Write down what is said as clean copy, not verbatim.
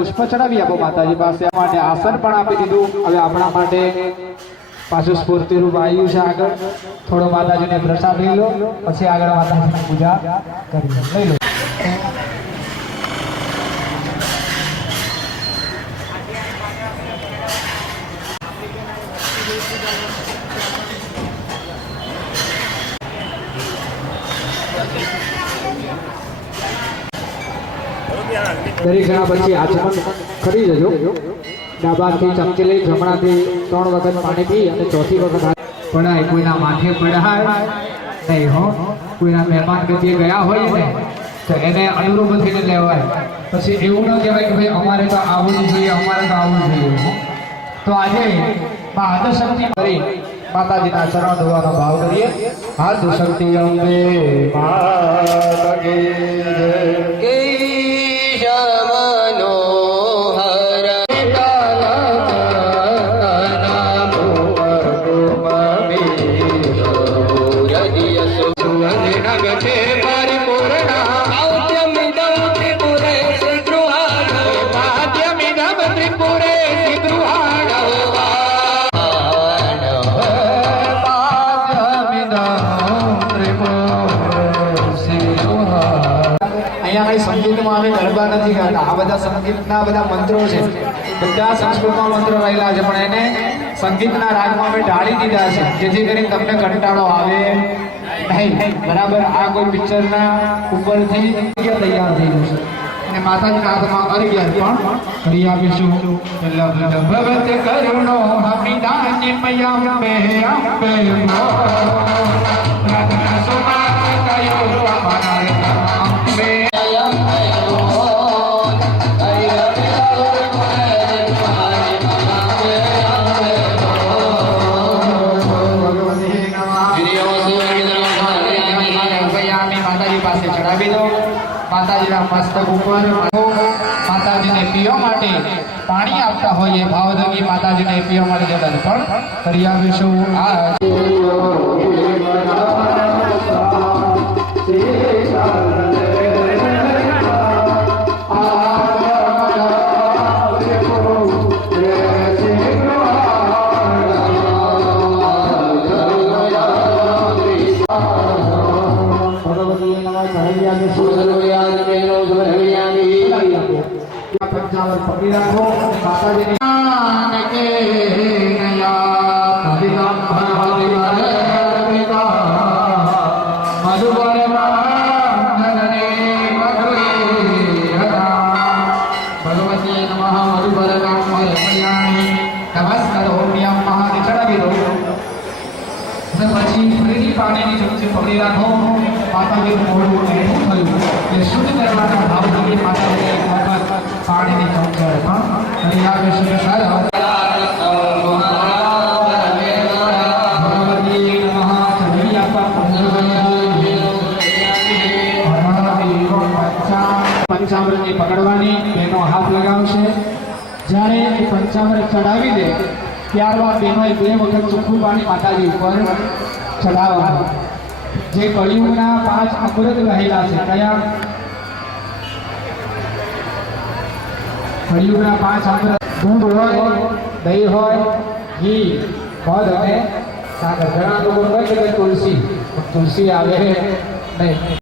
પુષ્પ ચડાવી આપો માતાજી પાસે માટે આસન પણ આપી દીધું। હવે આપણા માટે પાછું સ્ફૂર્તિરૂપ આવ્યું છે। આગળ થોડો માતાજીને પ્રસાદ લઈ લો, પછી આગળ માતાજીની પૂજા કરી લઈ લો। દરેક જણા પછી આચમન કરી જજો। ડાબાથી ચમચી લઈ જમણાથી 3 વખત પાણી પી અને ચોથી વખત પડાય। કોઈના માથે પડાય નહીં હો। કોઈના મહેમાન ગતિએ ગયા હોય ને તો એને અનુરૂપ થઈને લેવાય। પછી એવું ન કહેવાય કે ભાઈ અમારે તો આવવું જોઈએ, અમારે તો આવવું જોઈએ। તો આજે આદશક્તિ કરી માતાજીના ચરણ ધોવાનો ભાવ કરીએ। આદશક્તિ અંબે માતા કી સંગીતમાં અમે ગરબા નથી ગાતા। આ બધા સંગીતના બધા મંત્રો છે, બધા સંસ્કૃતમાં મંત્રો રહેલા છે, પણ એને સંગીતના રાગમાં અમે ઢાળી દીધા છે, જેથી કરીને તમને કંટાળો આવે નહીં। બરાબર? આ કોઈ પિક્ચરના ઉપરથી તૈયાર થઈ જશે અને માતાજીના હાથમાં અર્ઘ્ય પણ કરી આપીશું। ભગત કરુણો હમિદાની મયા અંબે અંબે પાસે ચડાવી દો। માતાજીના મસ્તક ઉપર માતાજીને પીવા માટે પાણી આપતા હોઈએ, ભાવદગી માતાજીને પીવા માટે જતા પણ કરી આવીશું। પકડી રાખો માતાજીની પછી ફરીથી પાણીની ચમચી પકડી રાખો। માતાજીનું મોઢું એનું થયું એ શુદ્ધ કરવાના ભાવથી માતાજીને એક વખત પાણીની ચમચી પણ કરી આવીશું। સારા પંચામૃતની પકડવાની, બેનો હાથ લગાવશે। જ્યારે એ પંચામૃત ચડાવી દે ત્યારબાદ બેનોએ 2 વખત ચોખ્ખું પાણી માતાજી ઉપર ચડાવવાનું। જે કળિયુગના 5 અમૃત રહેલા છે, કયા કળિયુગના 5 અમૃત? દૂધ હોય, દહીં હોય, ઘી, મધ અને સાકર। ઘણા લોકો કહે છે કે તુલસી આવે નહીં।